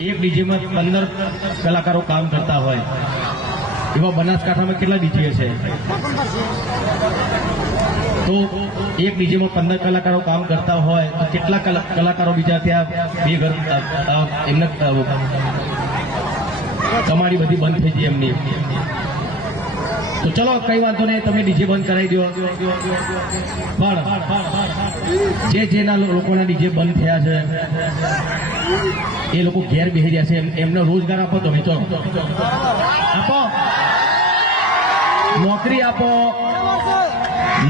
એક ડીજેમાં 15 કલાકારો કામ કરતા હોય એવા બનાસકાંઠામાં કેટલા ડીજે છે? તો એક ડીજેમાં 15 કલાકારો કામ કરતા હોય તો કેટલા કલાકારો બીજા ત્યાં બે ઘર એમને કમાણી બધી બંધ થઈ ગઈ એમની. તો ચલો કઈ વાંધો નહીં, તમે ડીજે બંધ કરાવી દો. પણ જેના લોકોના ડીજે બંધ થયા છે એ લોકો ઘેર બેસી રહ્યા છે, એમને રોજગાર આપો. તમે ચલો આપો, નોકરી આપો,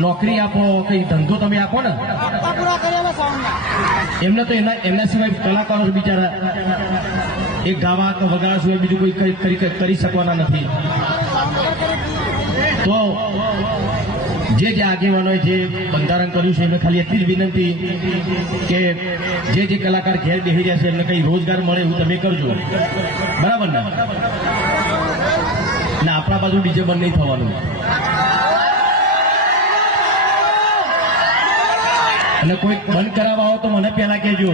નોકરી આપો, કઈ ધંધો તમે આપો ને. એમને તો એમના સિવાય કલાકારો બિચારા એક ગાવા કે વગાડવા સિવાય બીજું કોઈ કરી શકવાના નથી. તો જે આગેવાનોએ જે બંધારણ કર્યું છે એમને ખાલી એટલી જ વિનંતી કે જે કલાકાર ઘેર બેસી રહ્યા છે એમને કઈ રોજગાર મળે એવું તમે કરજો, બરાબર ને? આપણા બાજુ ડીજે બંધ નહીં થવાનું. અને કોઈ બંધ કરાવવા હો તો મને પહેલા કહેજો.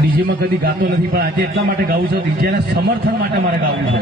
ડીજેમાં કદી ગાતો નથી, પણ આજે એટલા માટે ગાવું છે, ડીજેના સમર્થન માટે મારે ગાવું છે.